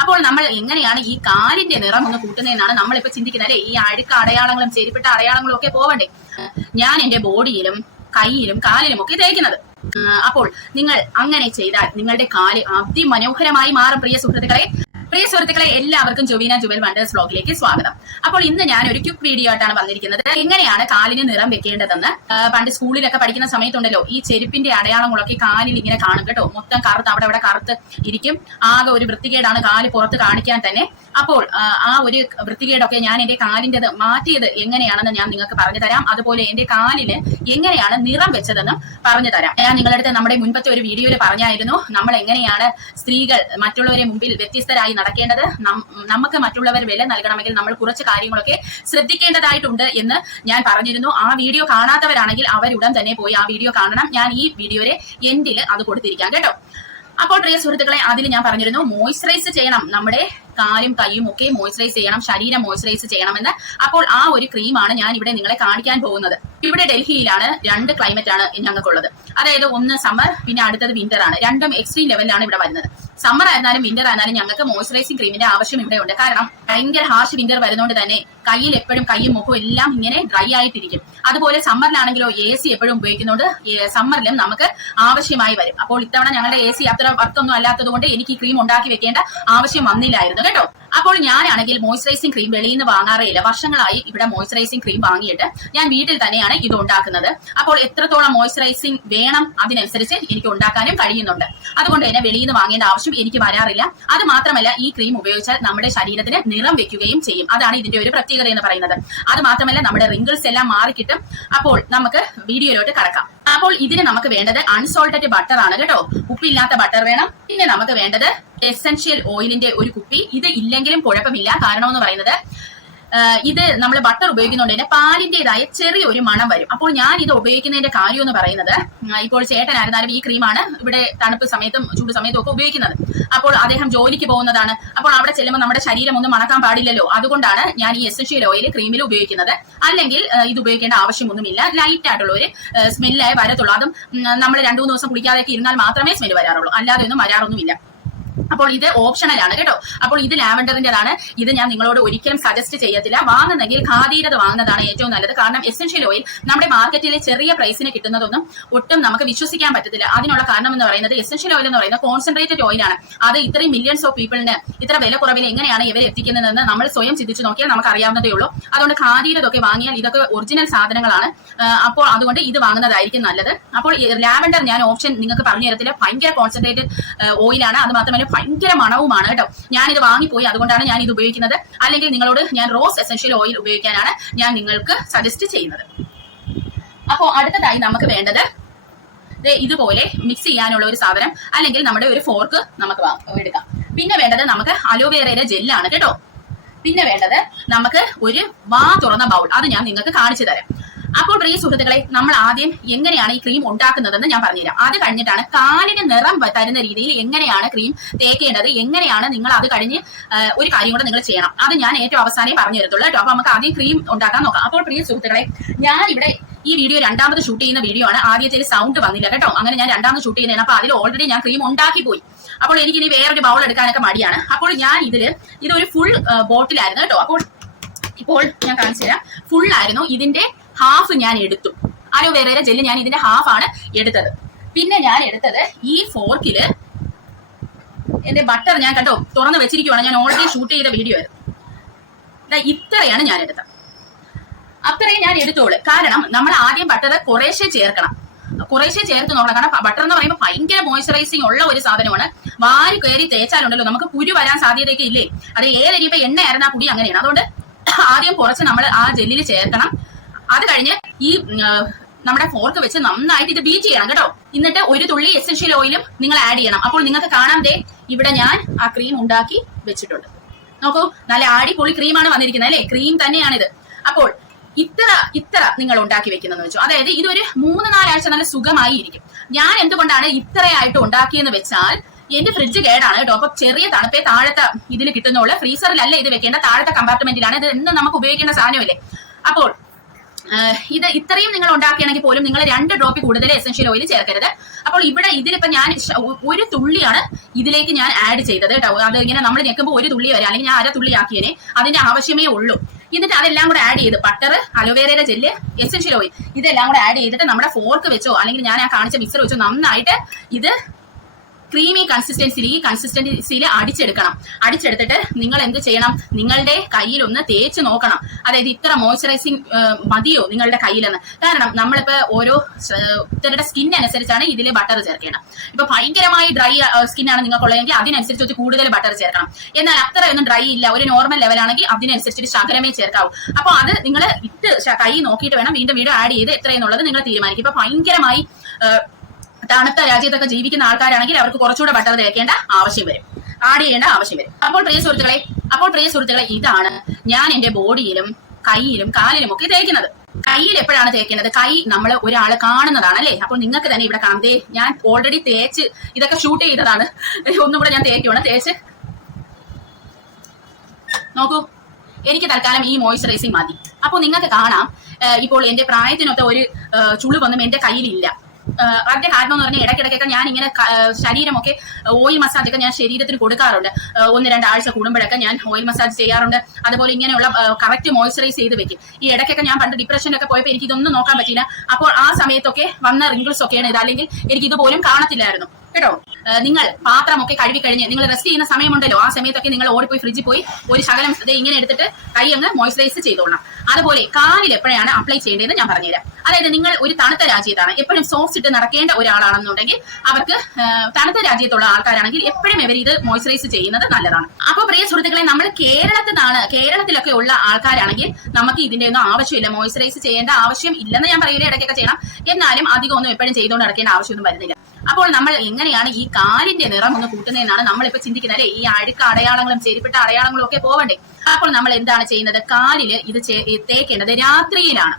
അപ്പോൾ നമ്മൾ എങ്ങനെയാണ് ഈ കാലിന്റെ നിറം ഒന്ന് കൂട്ടുന്നതെന്നാണ് നമ്മളിപ്പോ ചിന്തിക്കുന്നത് അല്ലെ? ഈ അഴുക്ക അടയാളങ്ങളും ചെരുപ്പിട്ട അടയാളങ്ങളും ഒക്കെ പോവണ്ടേ? ഞാൻ എന്റെ ബോഡിയിലും കൈയിലും കാലിലും ഒക്കെ തേക്കുന്നത്. അപ്പോൾ നിങ്ങൾ അങ്ങനെ ചെയ്താൽ നിങ്ങളുടെ കാൽ അതിമനോഹരമായി മാറും പ്രിയ സുഹൃത്തുക്കളെ. പ്രിയ സുഹൃത്തുക്കളെ എല്ലാവർക്കും ജുവീന ജുവൽ വണ്ടേഴ്സ് വ്ലോഗിലേക്ക് സ്വാഗതം. അപ്പോൾ ഇന്ന് ഞാൻ ഒരു ക്യുക്ക് വീഡിയോ ആയിട്ടാണ് വന്നിരിക്കുന്നത്. എങ്ങനെയാണ് കാലിന് നിറം വെക്കേണ്ടതെന്ന് പണ്ട് സ്കൂളിലൊക്കെ പഠിക്കുന്ന സമയത്തുണ്ടല്ലോ ഈ ചെരുപ്പിന്റെ അടയാളങ്ങളൊക്കെ കാലിൽ ഇങ്ങനെ കാണും കേട്ടോ. മൊത്തം കറുത്ത് അവിടെ അവിടെ കറുത്ത് ഇരിക്കും. ആകെ ഒരു വൃത്തികേടാണ് കാൽ പുറത്ത് കാണിക്കാൻ തന്നെ. അപ്പോൾ ആ, ആ ഒരു വൃത്തികേടൊക്കെ ഞാൻ എന്റെ കാലിന്റെ മാറ്റിയത് എങ്ങനെയാണെന്ന് ഞാൻ നിങ്ങൾക്ക് പറഞ്ഞു തരാം. അതുപോലെ എന്റെ കാലിന് എങ്ങനെയാണ് നിറം വെച്ചതെന്നും പറഞ്ഞു തരാം. ഞാൻ നിങ്ങളുടെ അടുത്ത് നമ്മുടെ മുൻപത്തെ ഒരു വീഡിയോയിൽ പറഞ്ഞായിരുന്നു. നമ്മൾ എങ്ങനെയാണ് സ്ത്രീകൾ മറ്റുള്ളവരെ മുമ്പിൽ വ്യത്യസ്തരായി നടക്കേണ്ടത്. നമുക്ക് മറ്റുള്ളവർ വില നൽകണമെങ്കിൽ നമ്മൾ കുറച്ച് കാര്യങ്ങളൊക്കെ ശ്രദ്ധിക്കേണ്ടതായിട്ടുണ്ട് എന്ന് ഞാൻ പറഞ്ഞിരുന്നു. ആ വീഡിയോ കാണാത്തവരാണെങ്കിൽ അവരുടൻ തന്നെ പോയി ആ വീഡിയോ കാണണം. ഞാൻ ഈ വീഡിയോയുടെ എൻഡിൽ അത് കൊടുത്തിരിക്കാം കേട്ടോ. അപ്പോൾ പ്രിയ സുഹൃത്തുക്കളെ അതിൽ ഞാൻ പറഞ്ഞിരുന്നു മോയ്സ്ചറൈസ് ചെയ്യണം നമ്മുടെ കാലും കൈയും ഒക്കെ മോയ്സ്ചറൈസ് ചെയ്യണം ശരീരം മോയ്സ്ചറൈസ് ചെയ്യണമെന്ന്. അപ്പോൾ ആ ഒരു ക്രീമാണ് ഞാൻ ഇവിടെ നിങ്ങളെ കാണിക്കാൻ പോകുന്നത്. ഇവിടെ ഡൽഹിയിലാണ് രണ്ട് ക്ലൈമറ്റ് ആണ് ഞങ്ങൾക്കുള്ളത്. അതായത് ഒന്ന് സമ്മർ പിന്നെ അടുത്തത് വിന്റർ ആണ്. രണ്ടും എക്സ്ട്രീം ലെവലിലാണ് ഇവിടെ വരുന്നത്. സമ്മർ ആയിരുന്നാലും വിന്റർ ആയിരുന്നാലും ഞങ്ങൾക്ക് മോയ്സ്ചറൈസിംഗ് ക്രീമിന്റെ ആവശ്യം ഇവിടെ ഉണ്ട്. കാരണം ഭയങ്കര ഹാർഷ് വിന്റർ വരുന്നതുകൊണ്ട് തന്നെ കയ്യിൽ എപ്പോഴും കൈയും മുഖവും എല്ലാം ഇങ്ങനെ ഡ്രൈ ആയിട്ടിരിക്കും. അതുപോലെ സമ്മറിലാണെങ്കിലോ എ സി എപ്പോഴും ഉപയോഗിക്കുന്നതുകൊണ്ട് സമ്മറിലും നമുക്ക് ആവശ്യമായി വരും. അപ്പോൾ ഇത്തവണ ഞങ്ങളുടെ എ സി അത്ര വർക്കൊന്നും അല്ലാത്തത് കൊണ്ട് എനിക്ക് ഈ ക്രീം ഉണ്ടാക്കി വെക്കേണ്ട ആവശ്യം വന്നില്ലായിരുന്നു. കേട്ടോ അപ്പോൾ ഞാനാണെങ്കിൽ മോയ്സ്ചറൈസിംഗ് ക്രീം വെളിയിൽ നിന്ന് വാങ്ങാറില്ല വർഷങ്ങളായി ഇവിടെ മോയ്സ്ചറൈസിംഗ് ക്രീം വാങ്ങിയിട്ട് ഞാൻ വീട്ടിൽ തന്നെയാണ് ഇത് ഉണ്ടാക്കുന്നത്. അപ്പോൾ എത്രത്തോളം മോയ്സ്ചറൈസിംഗ് വേണം അതിനനുസരിച്ച് എനിക്ക് ഉണ്ടാക്കാനും കഴിയുന്നുണ്ട്. അതുകൊണ്ട് തന്നെ വെളിയിൽ നിന്ന് വാങ്ങേണ്ട ആവശ്യം എനിക്ക് വരാറില്ല. അത് മാത്രമല്ല ഈ ക്രീം ഉപയോഗിച്ചാൽ നമ്മുടെ ശരീരത്തിന് നിറം വെക്കുകയും ചെയ്യും. അതാണ് ഇതിന്റെ ഒരു പ്രത്യേകത എന്ന് പറയുന്നത്. അത് മാത്രമല്ല നമ്മുടെ റിങ്കിൾസ് എല്ലാം മാറിക്കിട്ടും. അപ്പോൾ നമുക്ക് വീഡിയോയിലോട്ട് കടക്കാം. അപ്പോൾ ഇതിന് നമുക്ക് വേണ്ടത് അൺസോൾട്ടഡ് ബട്ടർ ആണ് കേട്ടോ. ഉപ്പില്ലാത്ത ബട്ടർ വേണം. പിന്നെ നമുക്ക് വേണ്ടത് എസെൻഷ്യൽ ഓയിലിന്റെ ഒരു കുപ്പി. ഇത് ഇല്ലെങ്കിലും കുഴപ്പമില്ല. കാരണം എന്ന് പറയുന്നത് ഇത് നമ്മൾ ബട്ടർ ഉപയോഗിക്കുന്നുണ്ട് പാലിന്റേതായ ചെറിയൊരു മണം വരും. അപ്പോൾ ഞാൻ ഇത് ഉപയോഗിക്കുന്നതിന്റെ കാര്യം എന്ന് പറയുന്നത് ഇപ്പോൾ ഇപ്പോൾ ചേട്ടനായിരുന്നാലും ഈ ക്രീമാണ് ഇവിടെ തണുപ്പ് സമയത്തും ചൂട് സമയത്തും ഒക്കെ ഉപയോഗിക്കുന്നത്. അപ്പോൾ അദ്ദേഹം ജോലിക്ക് പോകുന്നതാണ്. അപ്പോൾ അവിടെ ചെല്ലുമ്പോൾ നമ്മുടെ ശരീരം ഒന്നും മണക്കാൻ പാടില്ലല്ലോ. അതുകൊണ്ടാണ് ഞാൻ ഈ എസൻഷ്യൽ ഓയിൽ ക്രീമിൽ ഉപയോഗിക്കുന്നത്. അല്ലെങ്കിൽ ഇത് ഉപയോഗിക്കേണ്ട ആവശ്യമൊന്നുമില്ല. ലൈറ്റ് ആയിട്ടുള്ള ഒരു സ്മെല്ലായി വരത്തുള്ളൂ. അതും നമ്മൾ രണ്ടു മൂന്ന് ദിവസം കുളിക്കാതെയൊക്കെ ഇരുന്നാൽ മാത്രമേ സ്മെല്ല് വരാറുള്ളൂ. അല്ലാതെ ഒന്നും വരാറൊന്നുമില്ല. അപ്പോൾ ഇത് ഓപ്ഷണലാണ് കേട്ടോ. അപ്പോൾ ഇത് ലാവൻഡറിന്റേതാണ് ഇത് ഞാൻ നിങ്ങളോട് ഒരിക്കലും സജസ്റ്റ് ചെയ്യത്തില്ല. വാങ്ങുന്നെങ്കിൽ ഖാദീരത് വാങ്ങുന്നതാണ് ഏറ്റവും നല്ലത്. കാരണം എസെൻഷ്യൽ ഓയിൽ നമ്മുടെ മാർക്കറ്റിലെ ചെറിയ പ്രൈസിന് കിട്ടുന്നതൊന്നും ഒട്ടും നമുക്ക് വിശ്വസിക്കാൻ പറ്റത്തില്ല. അതിനുള്ള കാരണം എന്ന് പറയുന്നത് എസെൻഷ്യൽ ഓയിൽ എന്ന് പറയുന്നത് കോൺസെൻട്രേറ്റഡ് ഓയിലാണ് അത് ഇത്രയും മില്യൺസ് ഓഫ് പീപ്പിളിന് ഇത്ര വില കുറവിൽ എങ്ങനെയാണ് ഇവരെ എത്തിക്കുന്നതെന്ന് നമ്മൾ സ്വയം ചിന്തിച്ചു നോക്കിയാൽ നമുക്ക് അറിയാവുന്നതേ ഉള്ളൂ. അതുകൊണ്ട് ഖാദീരതൊക്കെ വാങ്ങിയാൽ ഇതൊക്കെ ഒറിജിനൽ സാധനങ്ങളാണ്. അപ്പോൾ അതുകൊണ്ട് ഇത് വാങ്ങുന്നതായിരിക്കും നല്ലത്. അപ്പോൾ ലാവൻഡർ ഞാൻ ഓപ്ഷൻ നിങ്ങൾക്ക് പറഞ്ഞു തരത്തില്ല. ഭയങ്കര കോൺസെൻട്രേറ്റഡ് ഓയിലാണ് അത് മാത്രമല്ല ഭയങ്കര മണവുമാണ് കേട്ടോ. ഞാൻ ഇത് വാങ്ങിപ്പോയി അതുകൊണ്ടാണ് ഞാൻ ഇത് ഉപയോഗിക്കുന്നത്. അല്ലെങ്കിൽ നിങ്ങളോട് ഞാൻ റോസ് എസൻഷ്യൽ ഓയിൽ ഉപയോഗിക്കാനാണ് ഞാൻ നിങ്ങൾക്ക് സജസ്റ്റ് ചെയ്യുന്നത്. അപ്പോൾ അടുത്തതായി നമുക്ക് വേണ്ടത് ഇതുപോലെ മിക്സ് ചെയ്യാനുള്ള ഒരു സാധനം അല്ലെങ്കിൽ നമ്മുടെ ഒരു ഫോർക്ക് നമുക്ക് എടുക്കാം. പിന്നെ വേണ്ടത് നമുക്ക് അലോവേറയുടെ ജെല്ലാണ് കേട്ടോ. പിന്നെ വേണ്ടത് നമുക്ക് ഒരു വാ തുറന്ന ബൗൾ അത് ഞാൻ നിങ്ങൾക്ക് കാണിച്ചു തരാം. അപ്പോൾ പ്രിയ സുഹൃത്തുക്കളെ നമ്മൾ ആദ്യം എങ്ങനെയാണ് ഈ ക്രീം ഉണ്ടാക്കുന്നതെന്ന് ഞാൻ പറഞ്ഞുതരാം. അത് കഴിഞ്ഞിട്ടാണ് കാലിന് നിറം തരുന്ന രീതിയിൽ എങ്ങനെയാണ് ക്രീം തേക്കേണ്ടത് എങ്ങനെയാണ് നിങ്ങൾ അത് കഴിഞ്ഞ് ഒരു കാര്യം കൂടെ നിങ്ങൾ ചെയ്യണം. അത് ഞാൻ ഏറ്റവും അവസാനം പറഞ്ഞു തരത്തുള്ളൂ കേട്ടോ. അപ്പൊ നമുക്ക് ആദ്യം ക്രീം ഉണ്ടാക്കാൻ നോക്കാം. അപ്പോൾ പ്രിയ സുഹൃത്തുക്കളെ ഞാൻ ഇവിടെ ഈ വീഡിയോ രണ്ടാമത് ഷൂട്ട് ചെയ്യുന്ന വീഡിയോ ആണ്. ആദ്യത്തെ സൗണ്ട് വന്നില്ല കേട്ടോ. അങ്ങനെ ഞാൻ രണ്ടാമത് ഷൂട്ട് ചെയ്യുന്നതാണ് അപ്പൊ അതിൽ ഓൾറെഡി ഞാൻ ക്രീം ഉണ്ടാക്കി പോയി. അപ്പോൾ എനിക്ക് ഇനി വേറൊരു ബൗൾ എടുക്കാനൊക്കെ മടിയാണ്. അപ്പോൾ ഞാൻ ഇതിൽ ഇതൊരു ഫുൾ ബോട്ടിലായിരുന്നു കേട്ടോ. അപ്പോൾ ഇപ്പോൾ ഞാൻ കാണിച്ചു തരാം. ഫുൾ ആയിരുന്നു ഇതിന്റെ ഹാഫ് ഞാൻ എടുത്തു. അലോവേറയുടെ ജെല്ല് ഞാൻ ഇതിന്റെ ഹാഫ് ആണ് എടുത്തത്. പിന്നെ ഞാൻ എടുത്തത് ഈ ഫോർക്കിൽ എന്റെ ബട്ടർ ഞാൻ കണ്ടോ തുറന്ന് വെച്ചിരിക്കുവാണ്. ഞാൻ ഓൾറെഡി ഷൂട്ട് ചെയ്ത വീഡിയോ ആയിരുന്നു. ഇത്രയാണ് ഞാൻ എടുത്തത്. അത്രയും ഞാൻ എടുത്തോളൂ. കാരണം നമ്മൾ ആദ്യം ബട്ടർ കുറേശ്ശെ ചേർക്കണം. കുറേശ്ശെ ചേർത്ത് നോക്കണം. കാരണം ബട്ടർ എന്ന് പറയുമ്പോൾ ഭയങ്കര മോയ്സ്ചറൈസിങ് ഉള്ള ഒരു സാധനമാണ്. വാരി കയറി തേച്ചാലുണ്ടല്ലോ. നമുക്ക് കുരു വരാൻ സാധ്യതയൊക്കെ ഇല്ലേ? അത് ഏതരിയപ്പോ എണ്ണ എണ്ണയായിരുന്നു കുടി അങ്ങനെയാണ്. അതുകൊണ്ട് ആദ്യം കുറച്ച് നമ്മൾ ആ ജെല്ലിൽ ചേർക്കണം. അത് കഴിഞ്ഞ് ഈ നമ്മുടെ ഫോർക്ക് വെച്ച് നന്നായിട്ട് ഇത് ബീറ്റ് ചെയ്യണം കേട്ടോ. എന്നിട്ട് ഒരു തുള്ളി എസൻഷ്യൽ ഓയിലും നിങ്ങൾ ആഡ് ചെയ്യണം. അപ്പോൾ നിങ്ങൾക്ക് കാണാം ദേ ഇവിടെ ഞാൻ ആ ക്രീം ഉണ്ടാക്കി വെച്ചിട്ടുണ്ട്. നോക്കൂ നല്ല അടിപൊളി ക്രീമാണ് വന്നിരിക്കുന്നത് അല്ലേ? ക്രീം തന്നെയാണിത്. അപ്പോൾ ഇത്ര ഇത്ര നിങ്ങൾ ഉണ്ടാക്കി വെക്കുന്നതെന്ന് വെച്ചു. അതായത് ഇതൊരു മൂന്ന് നാലാഴ്ച നല്ല സുഖമായി ഇരിക്കും. ഞാൻ എന്തുകൊണ്ടാണ് ഇത്രയായിട്ട് ഉണ്ടാക്കിയെന്ന് വെച്ചാൽ എന്റെ ഫ്രിഡ്ജ് കേടാണ് കേട്ടോ. അപ്പൊ ചെറിയ തണുപ്പേ താഴത്തെ ഇതിൽ കിട്ടുന്നുള്ളൂ. ഫ്രീസറിലല്ല ഇത് വെക്കേണ്ട. താഴത്തെ കമ്പാർട്ട്മെന്റിലാണ് ഇത് എന്നും നമുക്ക് ഉപയോഗിക്കേണ്ട സാധനമല്ലേ? അപ്പോൾ ഇത് ഇത്രയും നിങ്ങൾ ഉണ്ടാക്കുകയാണെങ്കിൽ പോലും നിങ്ങൾ രണ്ട് ഡ്രോപ്പ് കൂടുതൽ എസൻഷ്യൽ ഓയിൽ ചേർക്കരുത്. അപ്പോൾ ഇവിടെ ഇതിലിപ്പോ ഞാൻ ഒരു തുള്ളിയാണ് ഇതിലേക്ക് ഞാൻ ആഡ് ചെയ്തത് കേട്ടോ. അത് ഇങ്ങനെ നമ്മൾ ഞെക്കുമ്പോൾ ഒരു തുള്ളി വരെ അല്ലെങ്കിൽ ഞാൻ അര തുള്ളി ആക്കിയനെ അതിന്റെ ആവശ്യമേ ഉള്ളൂ. എന്നിട്ട് അതെല്ലാം കൂടെ ആഡ് ചെയ്ത് ബട്ടർ അലോവേരയുടെ ജെല്ല് എസൻഷ്യൽ ഓയിൽ ഇതെല്ലാം കൂടെ ആഡ് ചെയ്തിട്ട് നമ്മുടെ ഫോർക്ക് വെച്ചോ അല്ലെങ്കിൽ ഞാൻ ആ കാണിച്ച മിക്സർ വെച്ചോ നന്നായിട്ട് ഇത് ക്രീമി കൺസിസ്റ്റൻസിയിൽ ഈ കൺസിസ്റ്റൻസിയിൽ അടിച്ചെടുക്കണം. അടിച്ചെടുത്തിട്ട് നിങ്ങൾ എന്ത് ചെയ്യണം? നിങ്ങളുടെ കയ്യിൽ ഒന്ന് തേച്ച് നോക്കണം. അതായത് ഇത്ര മോയ്സ്ചറൈസിങ് മതിയോ നിങ്ങളുടെ കയ്യിലെന്ന്. കാരണം നമ്മളിപ്പോ ഓരോ ഇത്തരുടെ സ്കിൻ അനുസരിച്ചാണ് ഇതിൽ ബട്ടർ ചേർക്കേണ്ടത്. ഇപ്പൊ ഭയങ്കരമായി ഡ്രൈ സ്കിൻ ആണ് നിങ്ങൾക്കുള്ളതെങ്കിൽ അതിനനുസരിച്ച് ഒരു കൂടുതൽ ബട്ടർ ചേർക്കണം. എന്നാൽ അത്രയൊന്നും ഡ്രൈ ഇല്ല. ഒരു നോർമൽ ലെവലാണെങ്കിൽ അതിനനുസരിച്ച് ശകലമേ ചേർക്കാവൂ. അപ്പോൾ അത് നിങ്ങൾ ഇട്ട് കൈ നോക്കിയിട്ട് വേണം വീണ്ടും വീണ്ടും ആഡ് ചെയ്ത് എത്രയെന്നുള്ളത് നിങ്ങൾ തീരുമാനിക്കും ഇപ്പൊ ഭയങ്കരമായി തണുത്ത രാജ്യത്തൊക്കെ ജീവിക്കുന്ന ആൾക്കാരാണെങ്കിൽ അവർക്ക് കുറച്ചുകൂടെ ബട്ടർ തേക്കേണ്ട ആവശ്യം വരും. ആഡ് ചെയ്യേണ്ട ആവശ്യം വരും. അപ്പോൾ പ്രിയ സുഹൃത്തുക്കളെ അപ്പോൾ പ്രിയ സുഹൃത്തുക്കളെ ഇതാണ് ഞാൻ എന്റെ ബോഡിയിലും കൈയിലും കാലിലും ഒക്കെ തേക്കുന്നത്. കയ്യിൽ എപ്പോഴാണ് തേക്കുന്നത്? കൈ നമ്മൾ ഒരാളെ കാണുന്നതാണ് അല്ലേ? അപ്പോൾ നിങ്ങൾക്ക് തന്നെ ഇവിടെ കാണാം. ദേ ഞാൻ ഓൾറെഡി തേച്ച് ഇതൊക്കെ ഷൂട്ട് ചെയ്തതാണ്. ഒന്നും കൂടെ ഞാൻ തേക്കുവാണ്. തേച്ച്. നോക്കൂ. എനിക്ക് തൽക്കാലം ഈ മോയ്സ്ചറൈസിങ് മതി. അപ്പോൾ നിങ്ങൾക്ക് കാണാം. ഇപ്പോൾ എന്റെ പ്രായത്തിനൊത്ത ഒരു ചുളിവൊന്നും എന്റെ കയ്യിലില്ല. അതിന്റെ കാരണം എന്ന് പറഞ്ഞാൽ ഇടയ്ക്കിടയ്ക്കൊക്കെ ഞാൻ ഇങ്ങനെ ശരീരമൊക്കെ ഓയിൽ മസാജ് ഒക്കെ ഞാൻ ശരീരത്തിന് കൊടുക്കാറുണ്ട്. ഒന്ന് രണ്ടാഴ്ച കൂടുമ്പോഴൊക്കെ ഞാൻ ഓയിൽ മസാജ് ചെയ്യാറുണ്ട്. അതുപോലെ ഇങ്ങനെയുള്ള കറക്റ്റ് മോയ്സ്ചറൈസ് ചെയ്ത് വെക്കും. ഈ ഇടയ്ക്കൊക്കെ ഞാൻ പണ്ട് ഡിപ്രഷനൊക്കെ പോയപ്പോൾ എനിക്ക് ഇതൊന്നും നോക്കാൻ പറ്റില്ല അപ്പോൾ ആ സമയത്തൊക്കെ വന്ന റിങ്കിൾസ് ഒക്കെയാണ് ഇത്. അല്ലെങ്കിൽ എനിക്ക് ഇതുപോലും കാണത്തില്ലായിരുന്നു. കേട്ടോ? നിങ്ങൾ പാത്രമൊക്കെ കഴുകി കഴിഞ്ഞ് നിങ്ങൾ റെസ്റ്റ് ചെയ്യുന്ന സമയമുണ്ടല്ലോ. ആ സമയത്തൊക്കെ നിങ്ങൾ ഓടിപ്പോയി ഫ്രിഡ്ജിൽ പോയി ഒരു ശകലം ഇങ്ങനെ എടുത്തിട്ട് കൈ അങ്ങ് മോയ്സ്ചറൈസ് ചെയ്തോളണം. അതുപോലെ കാലിൽ എപ്പോഴാണ് അപ്ലൈ ചെയ്യേണ്ടതെന്ന് ഞാൻ പറഞ്ഞുതരാം. അതായത് നിങ്ങൾ ഒരു തണുത്ത രാജ്യത്താണ്. എപ്പോഴും സോഫ്റ്റ് ഇട്ട് നടക്കേണ്ട ഒരാളാണെന്നുണ്ടെങ്കിൽ അവർക്ക് തണുത്ത രാജ്യത്തുള്ള ആൾക്കാരാണെങ്കിൽ എപ്പോഴും ഇവർ ഇത് മോയ്സ്ചറൈസ് ചെയ്യുന്നത് നല്ലതാണ്. അപ്പോൾ പ്രിയ സുഹൃത്തുക്കളെ നമ്മൾ കേരളത്തിലാണ് കേരളത്തിലൊക്കെ ഉള്ള ആൾക്കാരാണെങ്കിൽ നമുക്ക് ഇതിന്റെ ഒന്നും ആവശ്യമില്ല. മോയ്സ്ചറൈസ് ചെയ്യേണ്ട ആവശ്യം ഇല്ലെന്ന് ഞാൻ പറയില്ല ഇടയ്ക്കൊക്കെ ചെയ്യണം. എന്നാലും അധികം ഒന്നും എപ്പോഴും ചെയ്തുകൊണ്ട് നടക്കേണ്ട ആവശ്യമൊന്നും വരുന്നില്ല. അപ്പോൾ നമ്മൾ എങ്ങനെയാണ് ഈ കാലിന്റെ നിറം ഒന്ന് കൂട്ടുന്നതെന്നാണ് നമ്മളിപ്പോ ചിന്തിക്കുന്നത് അല്ലെ? ഈ അഴുക്ക അടയാളങ്ങളും ചെരിപ്പിട്ട അടയാളങ്ങളും ഒക്കെ പോവണ്ടേ? അപ്പോൾ നമ്മൾ എന്താണ് ചെയ്യുന്നത്? കാലിൽ ഇത് തേക്കേണ്ടത് രാത്രിയിലാണ്.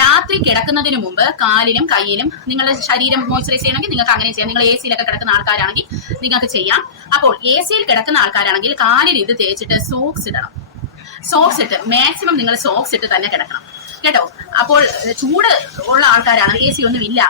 രാത്രി കിടക്കുന്നതിന് മുമ്പ് കാലിലും കയ്യിലും നിങ്ങളുടെ ശരീരം മോയ്സ്ചറൈസ് ചെയ്യണമെങ്കിൽ നിങ്ങൾക്ക് അങ്ങനെ ചെയ്യാം. നിങ്ങൾ എ സിയിലൊക്കെ കിടക്കുന്ന ആൾക്കാരാണെങ്കിൽ നിങ്ങൾക്ക് ചെയ്യാം. അപ്പോൾ എ സിയിൽ കിടക്കുന്ന ആൾക്കാരാണെങ്കിൽ കാലിൽ ഇത് തേച്ചിട്ട് സോക്സ് ഇടണം. സോക്സ് ഇട്ട് മാക്സിമം നിങ്ങൾ സോക്സ് ഇട്ട് തന്നെ കിടക്കണം. കേട്ടോ? അപ്പോൾ ചൂട് ഉള്ള ആൾക്കാരാണ് എ സി ഒന്നും ഇല്ല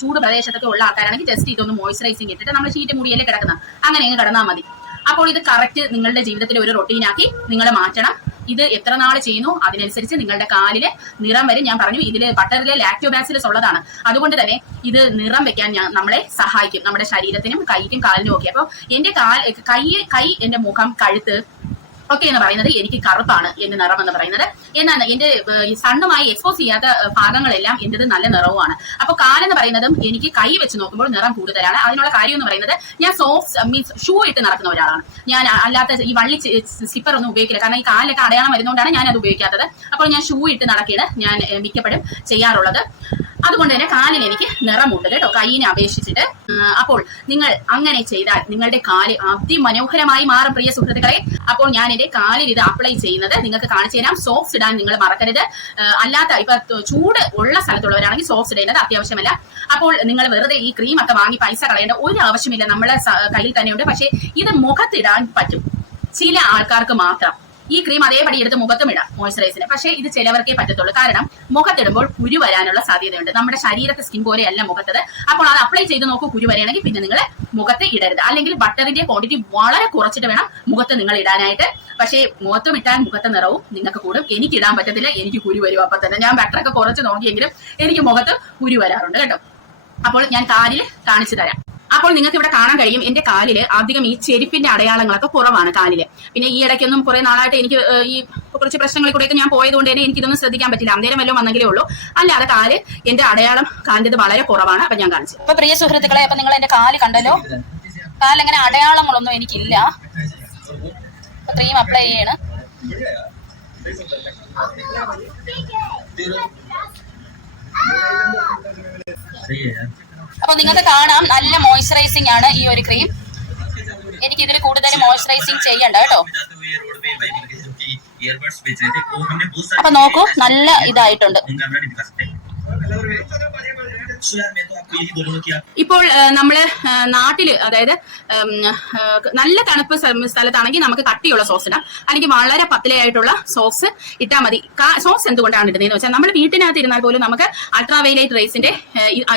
ചൂട് പ്രദേശത്തൊക്കെ ഉള്ള ആൾക്കാരാണെങ്കിൽ ജസ്റ്റ് ഇതൊന്ന് മോയ്സ്ചറൈസിങ് ഇട്ടിട്ട് നമ്മൾ ഷീറ്റ് മുടിയല്ലേ കിടക്കുന്ന അങ്ങനെ അങ്ങ് കിടന്നാൽ മതി. അപ്പോൾ ഇത് കറക്റ്റ് നിങ്ങളുടെ ജീവിതത്തിൽ ഒരു റൊട്ടീനാക്കി നിങ്ങൾ മാറ്റണം. ഇത് എത്ര നാൾ ചെയ്യുന്നു അതിനനുസരിച്ച് നിങ്ങളുടെ കാലിലെ നിറം വരും ഞാൻ പറഞ്ഞു ഇതിൽ ബട്ടറിലെ ലാക്ടോബാസിലസ് ഉള്ളതാണ്. അതുകൊണ്ട് തന്നെ ഇത് നിറം വെക്കാൻ ഞാൻ നമ്മളെ സഹായിക്കും. നമ്മുടെ ശരീരത്തിനും കൈക്കും കാലിനും ഒക്കെ. അപ്പോൾ എന്റെ കാൽ കൈ കൈ എന്റെ മുഖം കഴുത്ത് ഒക്കെ എന്ന് പറയുന്നത്. എനിക്ക് കറുപ്പാണ് എന്റെ നിറം എന്ന് പറയുന്നത്. എന്നാണ് എന്റെ സണ്ണുമായി എക്സ്പോസ് ചെയ്യാത്ത ഭാഗങ്ങളെല്ലാം എന്റേത് നല്ല നിറവുമാണ്. അപ്പൊ കാലെന്ന് പറയുന്നതും എനിക്ക് കൈ വെച്ച് നോക്കുമ്പോൾ നിറം കൂടുതലാണ്. അതിനുള്ള കാര്യം എന്ന് പറയുന്നത് ഞാൻ സോഫ്റ്റ് മീൻസ് ഷൂ ഇട്ട് നടക്കുന്ന ഒരാളാണ്. ഞാൻ അല്ലാത്ത ഈ വള്ളി സിപ്പർ ഒന്നും ഉപയോഗിക്കില്ല. കാരണം ഈ കാലിലൊക്കെ അടയാളം വരുന്നതുകൊണ്ടാണ് ഞാൻ അത് ഉപയോഗിക്കാത്തത്. അപ്പോൾ ഞാൻ ഷൂ ഇട്ട് നടക്കുകയാണ് ഞാൻ മിക്കപ്പോഴും ചെയ്യാറുള്ളത്. അതുകൊണ്ട് തന്നെ കാലിൽ എനിക്ക് നിറമുണ്ട് കേട്ടോ. കൈയിനെ അപേക്ഷിച്ചിട്ട്. അപ്പോൾ നിങ്ങൾ അങ്ങനെ ചെയ്താൽ നിങ്ങളുടെ കാൽ അതിമനോഹരമായി മാറും പ്രിയ സുഹൃത്തുക്കളെ. അപ്പോൾ ഞാൻ എന്റെ കാലിൽ ഇത് അപ്ലൈ ചെയ്യുന്നത് നിങ്ങൾക്ക് കാണിച്ചു തരാം. സോക്സ് ഇടാൻ നിങ്ങൾ മറക്കരുത്. അല്ലാത്ത ഇപ്പൊ ചൂട് ഉള്ള സ്ഥലത്തുള്ളവരാണെങ്കിൽ സോക്സ് ഇടേണ്ടത് അത്യാവശ്യമല്ല. അപ്പോൾ നിങ്ങൾ വെറുതെ ഈ ക്രീം ഒക്കെ വാങ്ങി പൈസ കളയേണ്ട ഒരു ആവശ്യമില്ല. നമ്മളെ കയ്യിൽ തന്നെയുണ്ട് പക്ഷേ ഇത് മുഖത്തിടാൻ പറ്റും. ചില ആൾക്കാർക്ക് മാത്രം. ഈ ക്രീം അതേപടി എടുത്ത് മുഖത്തും ഇടാം മോയ്സ്ചറൈസിന് പക്ഷേ ഇത് ചിലവർക്കേ പറ്റത്തുള്ളൂ. കാരണം മുഖത്തിടുമ്പോൾ കുരു വരാനുള്ള സാധ്യതയുണ്ട്. നമ്മുടെ ശരീരത്തെ സ്കിൻ പോലെയല്ല മുഖത്തത്. അപ്പോൾ അത് അപ്ലൈ ചെയ്ത് നോക്കൂ കുരു വരികയാണെങ്കിൽ പിന്നെ നിങ്ങൾ മുഖത്ത് ഇടരുത്. അല്ലെങ്കിൽ ബട്ടറിന്റെ ക്വാണ്ടിറ്റി വളരെ കുറച്ചിട്ട് വേണം മുഖത്ത് നിങ്ങൾ ഇടാനായിട്ട്. പക്ഷേ മുഖത്തും ഇട്ടാൽ മുഖത്തെ നിറവും നിങ്ങൾക്ക് കൂടും. എനിക്ക് ഇടാൻ പറ്റത്തില്ല എനിക്ക് കുരു വരും അപ്പൊ തന്നെ. ഞാൻ ബട്ടറൊക്കെ കുറച്ച് നോക്കിയെങ്കിലും എനിക്ക് മുഖത്ത് കുരു വരാറുണ്ട് കേട്ടോ. അപ്പോൾ ഞാൻ കാലിൽ കാണിച്ചു തരാം. അപ്പോൾ നിങ്ങൾക്ക് ഇവിടെ കാണാൻ കഴിയും എന്റെ കാലിൽ അധികം ഈ ചെരുപ്പിന്റെ അടയാളങ്ങളൊക്കെ കുറവാണ് കാലിൽ. പിന്നെ ഈ ഇടയ്ക്കൊന്നും കുറെ നാളായിട്ട് എനിക്ക് ഈ കുറച്ച് പ്രശ്നങ്ങളിൽ കൂടെയൊക്കെ ഞാൻ പോയതുകൊണ്ട് തന്നെ എനിക്കിതൊന്നും ശ്രദ്ധിക്കാൻ പറ്റില്ല. അന്നേരം വല്ലതും വന്നെങ്കിലേ ഉള്ളൂ. അല്ലാതെ കാൽ എന്റെ അടയാളം കാലിന്റെ വളരെ കുറവാണ്. അപ്പൊ ഞാൻ കാണിച്ചു. അപ്പൊ പ്രിയ സുഹൃത്തുക്കളെ അപ്പൊ നിങ്ങൾ എന്റെ കാൽ കണ്ടല്ലോ? കാലങ്ങനെ അടയാളങ്ങളൊന്നും എനിക്കില്ല. ക്രീം അപ്ലൈ ചെയ്യണം. അപ്പൊ നിങ്ങൾക്ക് കാണാം നല്ല മോയ്സ്ചറൈസിംഗ് ആണ് ഈ ഒരു ക്രീം എനിക്ക് ഇതിൽ കൂടുതൽ മോയ്സ്ചറൈസിംഗ് ചെയ്യണ്ട കേട്ടോ. അപ്പൊ നോക്കൂ നല്ല ഇതായിട്ടുണ്ട്. ഇപ്പോൾ നമ്മൾ നാട്ടിൽ അതായത് നല്ല തണുപ്പ് സ്ഥലത്താണെങ്കിൽ നമുക്ക് കട്ടിയുള്ള സോസ് ഇടാം. അല്ലെങ്കിൽ വളരെ പത്തിലയായിട്ടുള്ള സോസ് ഇട്ടാൽ മതി. സോസ് എന്തുകൊണ്ടാണ് ഇടുന്നതെന്ന് വെച്ചാൽ നമ്മൾ വീട്ടിനകത്ത് ഇരുന്നാൽ പോലും നമുക്ക് അൾട്രാവയലൈറ്റ് റേസിന്റെ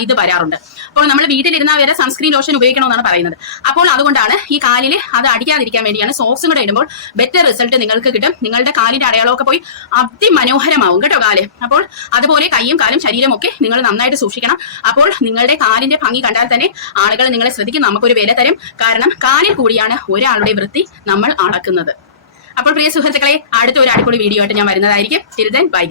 ഇത് വരാറുണ്ട്. അപ്പോൾ നമ്മൾ വീട്ടിലിരുന്നാൽ വരെ സൺസ്ക്രീൻ ലോഷൻ ഉപയോഗിക്കണമെന്നാണ് പറയുന്നത്. അപ്പോൾ അതുകൊണ്ടാണ് ഈ കാലിൽ അത് അടിക്കാതിരിക്കാൻ വേണ്ടിയാണ് സോസും കൂടെ ഇടുമ്പോൾ ബെറ്റർ റിസൾട്ട് നിങ്ങൾക്ക് കിട്ടും. നിങ്ങളുടെ കാലിന്റെ അടയാളമൊക്കെ പോയി അതിമനോഹരമാവും കേട്ടോ കാൽ. അപ്പോൾ അതുപോലെ കൈയും കാലും ശരീരമൊക്കെ നിങ്ങൾ നന്നായിട്ട് സൂക്ഷിക്കണം. അപ്പോൾ നിങ്ങൾ നിങ്ങളുടെ കാലിന്റെ ഭംഗി കണ്ടാൽ തന്നെ ആളുകൾ നിങ്ങളെ ശ്രദ്ധിക്കും നമുക്കൊരു വില തരും. കാരണം കാലിൽ കൂടിയാണ് ഒരാളുടെ വൃത്തി നമ്മൾ അളക്കുന്നത്. അപ്പോൾ പ്രിയ സുഹൃത്തുക്കളെ അടുത്ത ഒരു അടിപൊളി വീഡിയോ ആയിട്ട് ഞാൻ വരുന്നതായിരിക്കും. തിരുതൻ ബൈ